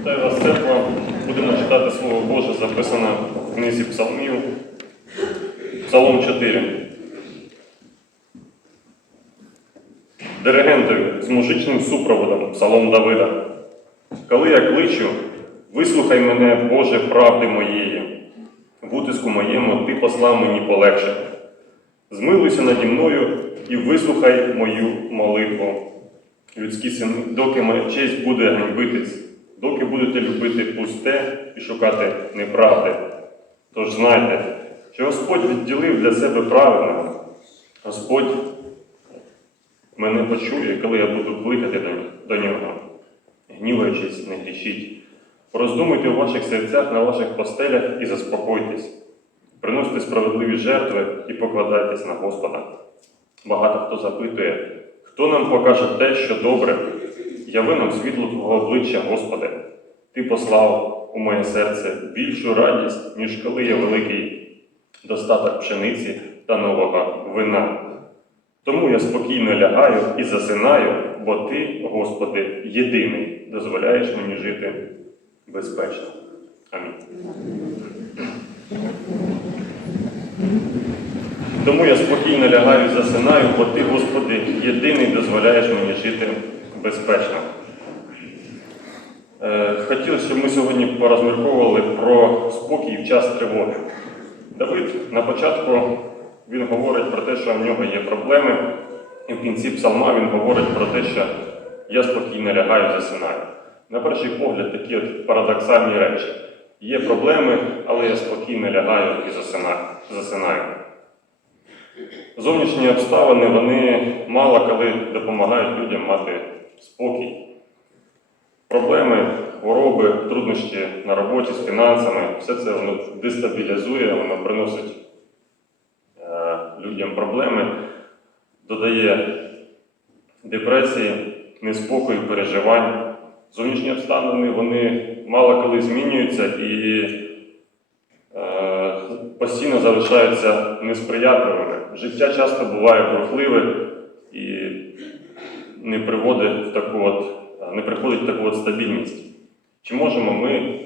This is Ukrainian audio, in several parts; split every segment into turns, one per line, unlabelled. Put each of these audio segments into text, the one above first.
Вітаю вас, церква. Будемо читати Слово Боже, записане в книзі Псалмів, Псалом 4. Диригентові з мужичним супроводом Псалом Давида. Коли я кличу, вислухай мене, Боже, правди моєї. В утиску моєму ти послав мені полегше. Змилуйся наді мною і вислухай мою молитву. Людські сини, доки моя честь буде ганьбитись, доки будете любити пусте і шукати неправди. Тож знайте, що Господь відділив для себе праведного. Господь мене почує, коли я буду кликати до нього. Гніваючись, не грішіть. Роздумуйте у ваших серцях на ваших постелях і заспокойтесь. Приносьте справедливі жертви і покладайтесь на Господа. Багато хто запитує, хто нам покаже те, що добре, яви нам світло Твого обличчя, Господи. Ти послав у моє серце більшу радість, ніж коли є великий достаток пшениці та нового вина. Тому я спокійно лягаю і засинаю, бо Ти, Господи, єдиний, дозволяєш мені жити безпечно. Амінь. Тому я спокійно лягаю і засинаю, бо Ти, Господи, єдиний дозволяєш мені жити безпечно. Е, Хотілося, щоб ми сьогодні порозмірковували про спокій в час тривоги. Давид на початку він говорить про те, що в нього є проблеми, і в кінці псалма він говорить про те, що я спокійно лягаю, засинаю. На перший погляд, такі от парадоксальні речі. Є проблеми, але я спокійно лягаю і засинаю. Зовнішні обставини вони мало коли допомагають людям мати спокій. Проблеми, хвороби, труднощі на роботі з фінансами, все це воно дестабілізує, воно приносить е, людям проблеми, додає депресії, неспокою, переживань. Зовнішні обставини вони мало коли змінюються і е, постійно залишаються несприятливими. Життя часто буває бурхливе і не приводить в таку от, не приходить таку от стабільність. Чи можемо ми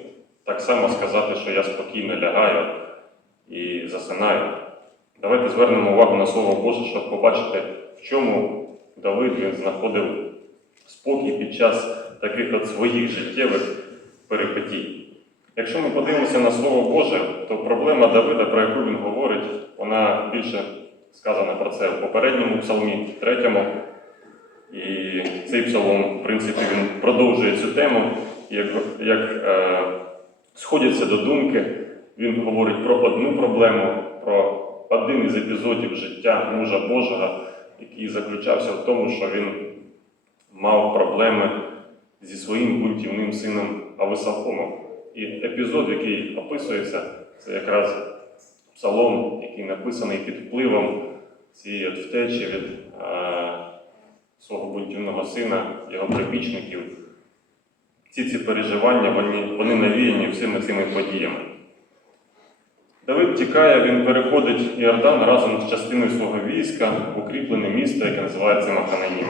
так само сказати, що я спокійно лягаю і засинаю? Давайте звернемо увагу на Слово Боже, щоб побачити, в чому Давид він знаходив спокій під час таких от своїх життєвих перипетій. Якщо ми подивимося на Слово Боже, то проблема Давида, про яку він говорить, вона більше сказана про це в попередньому псалмі, третьому. І цей псалом, в принципі, він продовжує цю тему. Як, як е, сходяться до думки, він говорить про одну проблему, про один із епізодів життя мужа Божого, який заключався в тому, що він мав проблеми зі своїм бунтівним сином Ависафомом. І епізод, який описується, це якраз псалом, який написаний під впливом цієї втечі від е, свого бунтівного сина, його прибічників. Всі ці переживання вони, вони навіяні всіми цими подіями. Давид тікає, він переходить Іордан разом з частиною свого війська в укріплене місто, яке називається Махананім.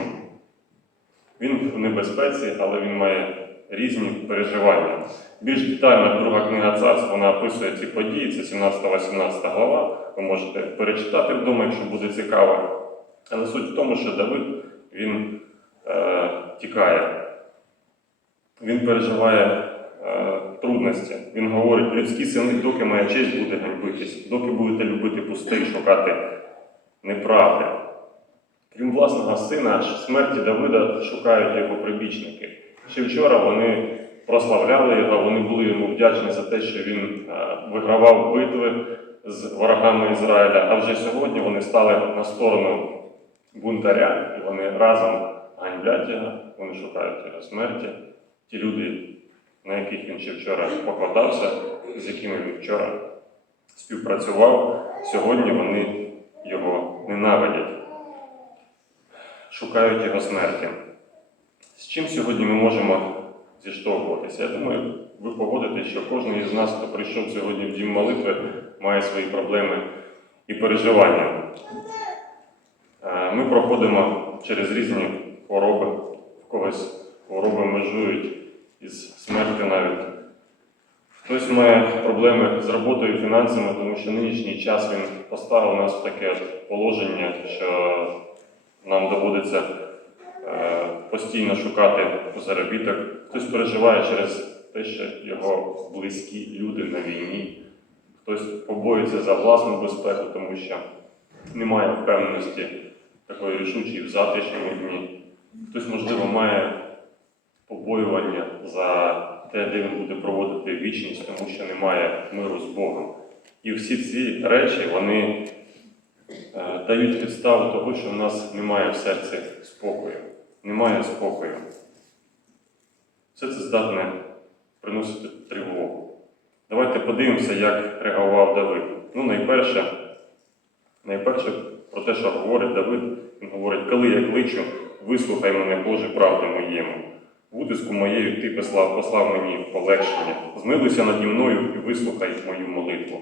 Він в небезпеці, але він має різні переживання. Більш детально друга книга царств вона описує ці події, це 17-18 глава. Ви можете перечитати вдома, якщо буде цікаво. Але суть в тому, що Давид він е, тікає, він переживає е, трудності. Він говорить, людські сини, доки моя честь буде ганьбитись, доки будете любити пусте шукати неправди. Крім власного сина, аж смерті Давида шукають його прибічники. Ще вчора вони прославляли його, вони були йому вдячні за те, що він е, вигравав битви з ворогами Ізраїля. А вже сьогодні вони стали на сторону бунтаря, і вони разом ганьблять його, вони шукають його смерті. Ті люди, на яких він ще вчора покладався, з якими він вчора співпрацював, сьогодні вони його ненавидять, шукають його смерті. З чим сьогодні ми можемо зіштовхуватися? Я думаю, ви погодитесь, що кожен із нас, хто прийшов сьогодні в дім молитви, має свої проблеми і переживання. Е, Ми проходимо через різні хвороби, в когось хвороби межують із смертю навіть. Хтось має проблеми з роботою, і фінансами, тому що нинішній час він поставив нас в таке положення, що нам доводиться е, постійно шукати заробіток. Хтось переживає через те, що його близькі люди на війні. Хтось побоюється за власну безпеку, тому що немає впевненості такої рішучої в завтрашньому дні. Хтось, можливо, має побоювання за те, де він буде проводити вічність, тому що немає миру з Богом. І всі ці речі вони е, дають підставу того, що в нас немає в серці спокою. Немає спокою. Все це здатне приносити тривогу. Давайте подивимося, як реагував Давид. Ну, найперше, найперше про те, що говорить Давид, говорить, коли я кличу, вислухай мене, Боже, правди моєму. В утиску моєю ти послав, послав мені полегшення. Змилуйся наді мною і вислухай мою молитву.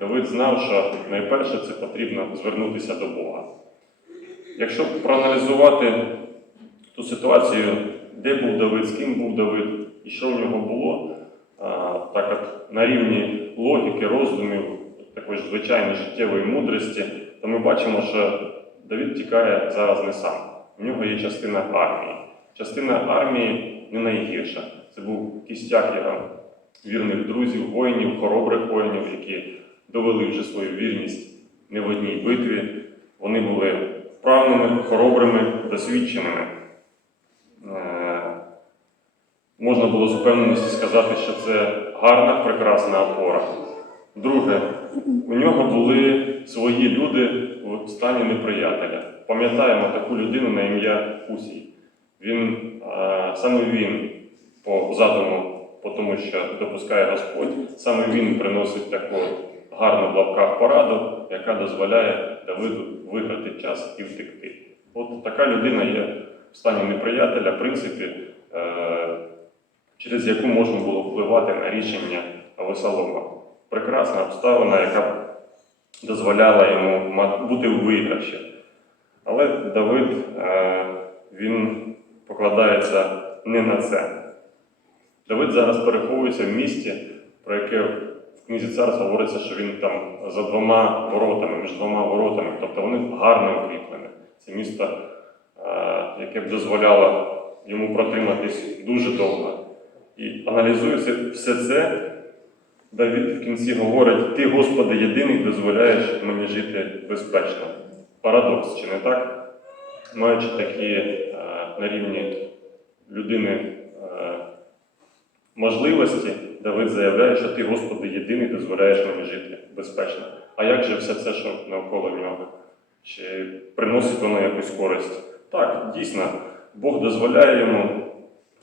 Давид знав, що найперше це потрібно звернутися до Бога. Якщо проаналізувати ту ситуацію, де був Давид, з ким був Давид і що в нього було, так от на рівні логіки, роздумів, такої ж звичайної життєвої мудрості, то ми бачимо, що Давид тікає зараз не сам. У нього є частина армії. Частина армії не найгірша. Це був кістяк його вірних друзів, воїнів, хоробрих воїнів, які довели вже свою вірність не в одній битві. Вони були вправними, хоробрими, досвідченими. Е, Можна було з впевненістю сказати, що це гарна, прекрасна опора. Друге, у нього були свої люди в стані неприятеля. Пам'ятаємо таку людину на ім'я Усій. Він, саме він, по задуму, по тому, що допускає Господь, саме він приносить таку гарну в лапках пораду, яка дозволяє Давиду виграти час і втекти. От така людина є в стані неприятеля, в принципі, е, через яку можна було впливати на рішення Авесолома. Прекрасна обставина, яка дозволяла йому бути в виграші. Але Давид е, він покладається не на це. Давид зараз переховується в місті, про яке в книзі царства говориться, що він там за двома воротами, між двома воротами, тобто вони гарно укріплені. Це місто, е, яке б дозволяло йому протриматись дуже довго. І аналізуючи все це, Давид в кінці говорить: Ти, Господи, єдиний дозволяєш мені жити безпечно. Парадокс, чи не так? Маючи такі е, на рівні людини е, можливості, Давид заявляє, що ти, Господи, єдиний дозволяєш мені жити безпечно. А як же все це, що навколо нього? Чи приносить воно якусь користь? Так, дійсно, Бог дозволяє йому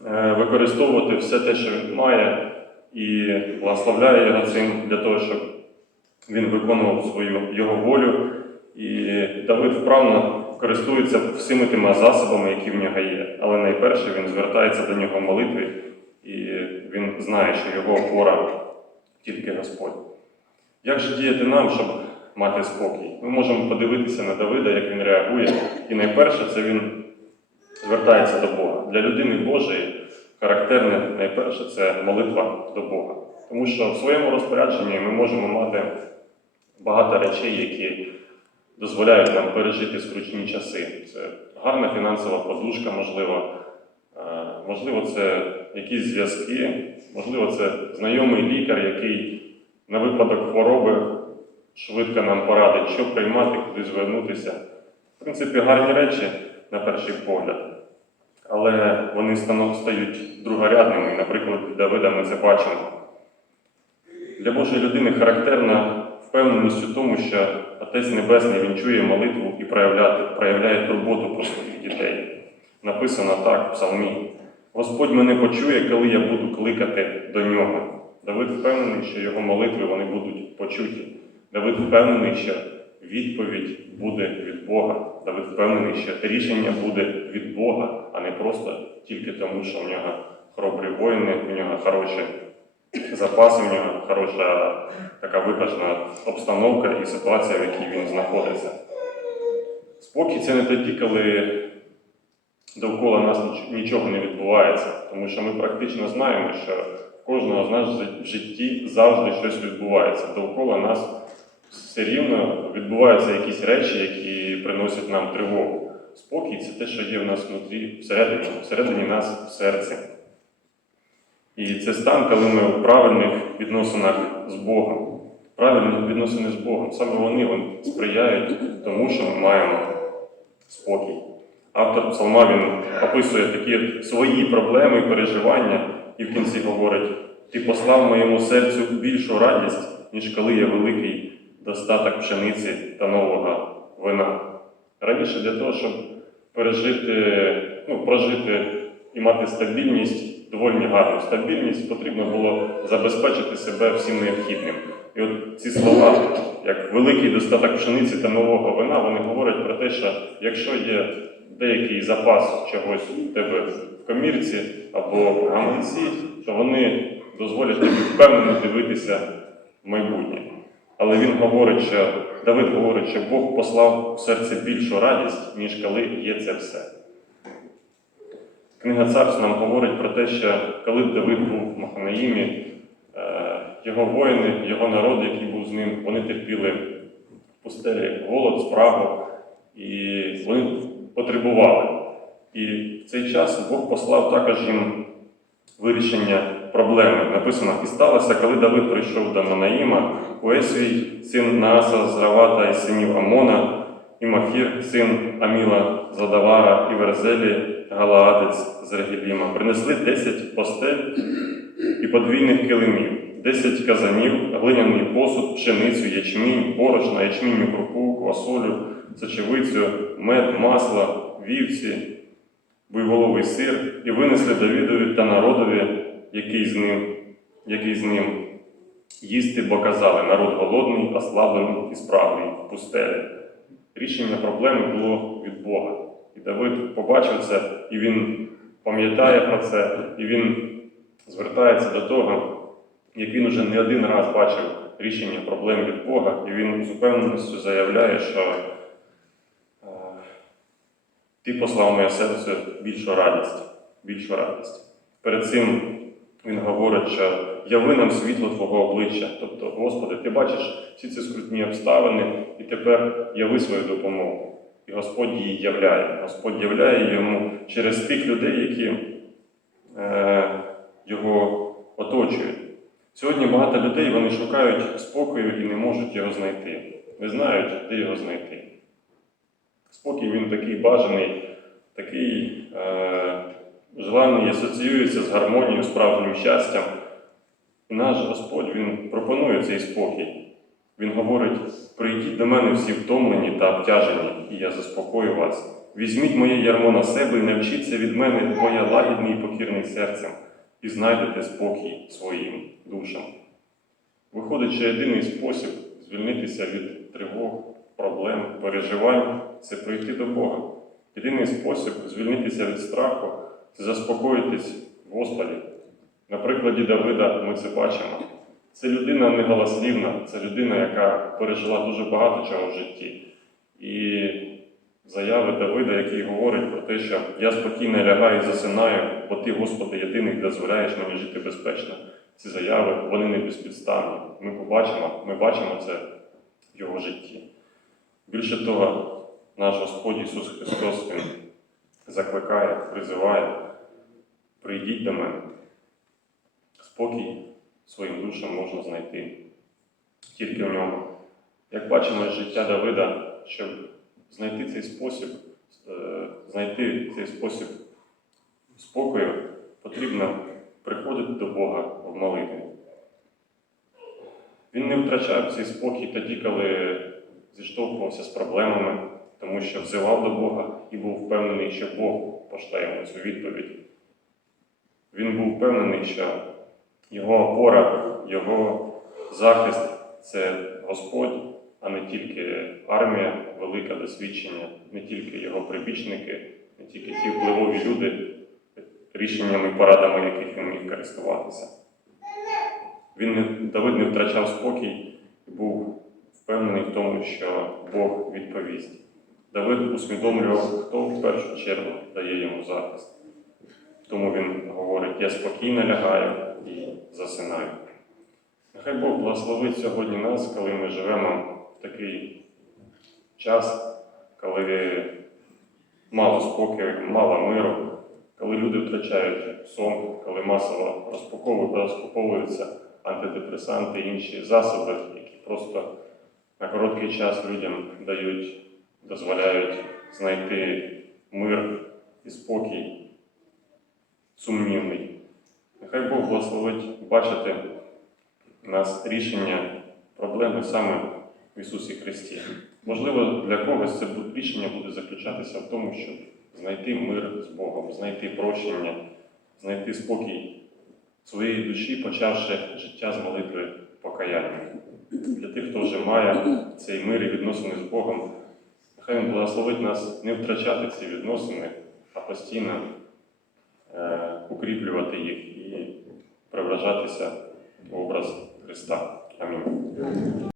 е, використовувати все те, що він має, і благословляє його цим для того, щоб він виконував свою його волю. І Давид вправно користується всіми тими засобами, які в нього є. Але найперше він звертається до нього в молитві, і він знає, що його опора тільки Господь. Як же діяти нам, щоб мати спокій? Ми можемо подивитися на Давида, як він реагує. І найперше це він звертається до Бога. Для людини Божої характерне найперше це молитва до Бога. Тому що в своєму розпорядженні ми можемо мати багато речей, які дозволяють нам пережити скручні часи. Це гарна фінансова подушка, можливо, е, можливо, це якісь зв'язки, можливо, це знайомий лікар, який на випадок хвороби швидко нам порадить, що приймати, куди звернутися. В принципі, гарні речі на перший погляд. Але вони стають другорядними. Наприклад, у Давида ми це бачимо. Для Божої людини характерна впевненість у тому, що Отець Небесний він чує молитву і проявляє, проявляє турботу про своїх дітей. Написано так в псалмі. Господь мене почує, коли я буду кликати до нього. Давид впевнений, що його молитви вони будуть почуті. Давид впевнений, що відповідь буде від Бога. Давид впевнений, що рішення буде від Бога, а не просто тільки тому, що в нього хоробрі воїни, в нього хороші запаси, в нього хороша така виграшна обстановка і ситуація, в якій він знаходиться. Спокій це не тоді, коли довкола нас нічого не відбувається, тому що ми практично знаємо, що кожного з нас в житті завжди щось відбувається. Довкола нас все рівно відбуваються якісь речі, які приносять нам тривогу. Спокій це те, що є в нас внутрі, всередині, всередині нас в серці. І це стан, коли ми в правильних відносинах з Богом. Правильні відносини з Богом. Саме вони, сприяють тому, що ми маємо спокій. Автор псалма він описує такі свої проблеми і переживання, і в кінці говорить: Ти послав моєму серцю більшу радість, ніж коли є великий достаток пшениці та нового вина. Раніше для того, щоб пережити, ну, прожити і мати стабільність, доволі гарну стабільність, потрібно було забезпечити себе всім необхідним. І от ці слова, як великий достаток пшениці та нового вина, вони говорять про те, що якщо є деякий запас чогось у тебе в комірці або в гаманці, то вони дозволять тобі впевнено дивитися в майбутнє. Але він говорить, що Давид говорить, що Бог послав в серце більшу радість, ніж коли є це все. Книга царств нам говорить про те, що коли Давид був в Маханаїмі, е, його воїни, його народ, який був з ним, вони терпіли пустелі голод, спрагу, і вони потребували. І в цей час Бог послав також їм вирішення проблеми. Написано, і сталося, коли Давид прийшов до Манаїма, Уесвій, син Нааса з Равата і синів Амона, і Махір, син Аміла з Ладавара, і Верзелі, Галаадець з Регіліма, принесли 10 постель і подвійних килимів, 10 казанів, глиняний посуд, пшеницю, ячмінь, борошна, ячмінню крупу, квасолю, сочевицю, мед, масло, вівці, буйволовий сир, і винесли Давидові та народові, який з ним, який з ним їсти, бо казали, народ голодний, ослаблений і справний в пустелі. Рішення проблеми було від Бога. І Давид побачив це, і він пам'ятає про це, і він звертається до того, як він уже не один раз бачив рішення проблем від Бога, і він з упевненістю заявляє, що е, ти послав моє серце більшу радість, більшу радість. Перед цим він говорить, що яви нам світло Твого обличчя. Тобто, Господи, ти бачиш всі ці скрутні обставини, і тепер яви свою допомогу. І Господь її являє. Господь являє йому через тих людей, які е, його оточують. Сьогодні багато людей вони шукають спокою і не можуть його знайти. Не знають, де його знайти. Спокій він такий бажаний, такий е, желаний, асоціюється з гармонією, справжнім щастям. І наш Господь Він пропонує цей спокій. Він говорить: прийдіть до мене всі втомлені та обтяжені, і я заспокою вас. Візьміть моє ярмо на себе і навчіться від мене, бо я лагідний і покірний серцем, і знайдете спокій своїм душам. Виходить, що єдиний спосіб звільнитися від тривог, проблем, переживань це прийти до Бога. Єдиний спосіб звільнитися від страху в Господі. На прикладі Давида ми це бачимо. Це людина не голослівна, це людина, яка пережила дуже багато чого в житті. І заяви Давида, який говорить про те, що я спокійно лягаю і засинаю, бо ти, Господи, єдиний дозволяєш мені жити безпечно. Ці заяви вони не безпідставні. Ми побачимо, ми бачимо це в його житті. Більше того, наш Господь Ісус Христос Він закликає, призиває, прийдіть до мене. Спокій своїм душам можна знайти тільки в ньому. Як бачимо з життя Давида, щоб знайти цей спосіб, е, знайти цей спосіб спокою, потрібно приходити до Бога в молитві. Він не втрачав цей спокій тоді, коли зіштовхувався з проблемами, тому що взивав до Бога і був впевнений, що Бог пошле йому цю відповідь. Він був впевнений, що його опора, його захист це Господь, а не тільки армія, велика досвідчення, не тільки його прибічники, не тільки ті впливові люди, рішеннями порадами, яких він міг користуватися. Він Давид не втрачав спокій і був впевнений в тому, що Бог відповість. Давид усвідомлював, хто в першу чергу дає йому захист. Тому він говорить: я спокійно лягаю і засинаю. Нехай Бог благословить сьогодні нас, коли ми живемо в такий час, коли мало спокою, мало миру, коли люди втрачають сон, коли масово розпаковують, розкуповуються антидепресанти і інші засоби, які просто на короткий час людям дають, дозволяють знайти мир і спокій сумнівний. Нехай Бог благословить бачити нас рішення проблеми саме в Ісусі Христі. Можливо, для когось це рішення буде заключатися в тому, щоб знайти мир з Богом, знайти прощення, знайти спокій своєї душі, почавши життя з молитви покаяння. Для тих, хто вже має цей мир і відносини з Богом, нехай Він благословить нас не втрачати ці відносини, а постійно укріплювати їх і преображатися в образ Христа. Амінь.